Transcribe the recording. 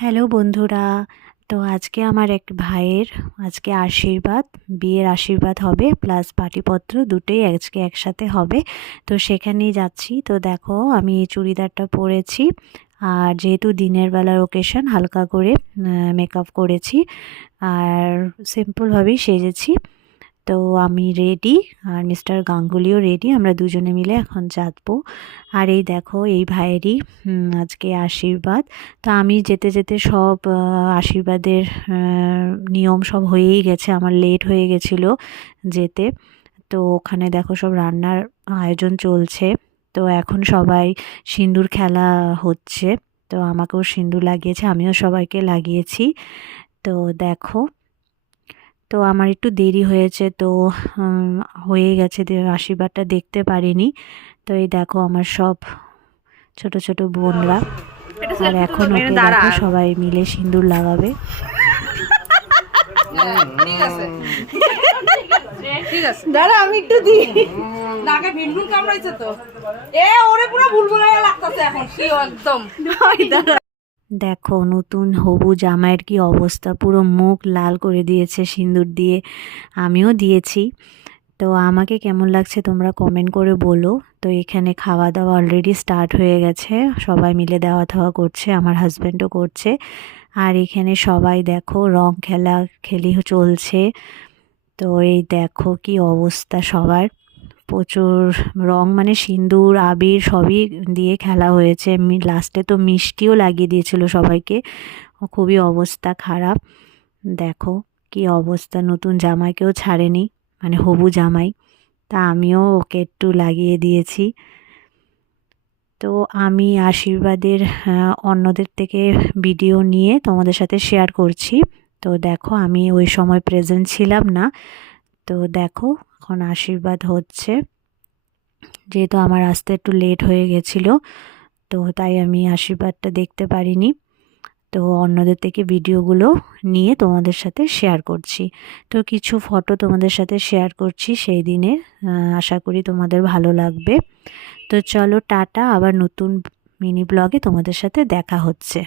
Hello বন্ধুরা। তো আজকে আমার এক ভাইয়ের আজকে আশীর্বাদ, বিয়ের আশীর্বাদ হবে প্লাস পাটিপত্র দুটোই আজকে একসাথে হবে। তো সেখানেই যাচ্ছি। তো দেখো আমি এই চুড়িদারটা পরেছি, আর যেহেতু দিনের বেলার ওকেশন হালকা করে মেকআপ করেছি আর সিম্পলভাবেই সেজেছি। তো আমি রেডি, আর মিস্টার গাঙ্গুলিও রেডি, আমরা দুজনে মিলে এখন যাবো। আর এই দেখো এই ভাইয়েরই আজকে আশীর্বাদ। তো আমি যেতে যেতে সব আশীর্বাদের নিয়ম সব হয়েই গেছে, আমার লেট হয়ে গেছিলো যেতে। তো ওখানে দেখো সব রান্নার আয়োজন চলছে। তো এখন সবাই সিঁদুর খেলা হচ্ছে। তো আমাকেও সিঁদুর লাগিয়েছে, আমিও সবাইকে লাগিয়েছি। তো দেখো, তো আমার একটু দেরি হয়েছে, তো উম, হয়ে গেছে, আশীর্বাদটা দেখতে পারিনি। তো এই দেখো আমার সব ছোট ছোট বোনরা, আর এখন ওকে দেখো সবাই মিলে সিঁদুর লাগাবে। ঠিক আছে দাঁড়া আমি একটু দিই। নাকে ভিনভুন কামড়াইছে তো, ওরে পুরো ভুলভুলাইয়া লাগতেছে এখন কি একদম। দেখো নতুন হবু জামাইয়ের কি অবস্থা, পুরো মুখ লাল করে দিয়েছে সিঁদুর দিয়ে, আমিও দিয়েছি। তো আমাকে কেমন লাগছে তোমরা কমেন্ট করে বলো। তো এখানে খাওয়া দাওয়া অলরেডি স্টার্ট হয়ে গেছে, সবাই মিলে দেওয়া থাওয়া করছে, আমার হাজব্যান্ডও করছে। আর এখানে সবাই দেখো রং খেলা খেলি চলছে। তো এই দেখো কি অবস্থা সবার, প্রচুর রং, মানে সিঁদুর আবির সবই দিয়ে খেলা হয়েছে। লাস্টে তো মিষ্টিও লাগিয়ে দিয়েছিল সবাইকে। খুবই অবস্থা খারাপ। দেখো কি অবস্থা, নতুন জামাইকেও ছাড়েনি, মানে হবু জামাই। তা আমিও ওকে একটু লাগিয়ে দিয়েছি। তো আমি আশীর্বাদের অন্যদের থেকে ভিডিও নিয়ে তোমাদের সাথে শেয়ার করছি। তো দেখো আমি ওই সময় প্রেজেন্ট ছিলাম না। তো দেখো এখন আশীর্বাদ হচ্ছে, যেহেতু আমার আসতে একটু লেট হয়ে গেছিলো, তো তাই আমি আশীর্বাদটা দেখতে পারিনি। তো অন্যদের থেকে ভিডিওগুলো নিয়ে তোমাদের সাথে শেয়ার করছি। তো কিছু ফটো তোমাদের সাথে শেয়ার করছি সেই দিনের, আশা করি তোমাদের ভালো লাগবে। তো চলো টাটা, আবার নতুন মিনি ব্লগে তোমাদের সাথে দেখা হচ্ছে।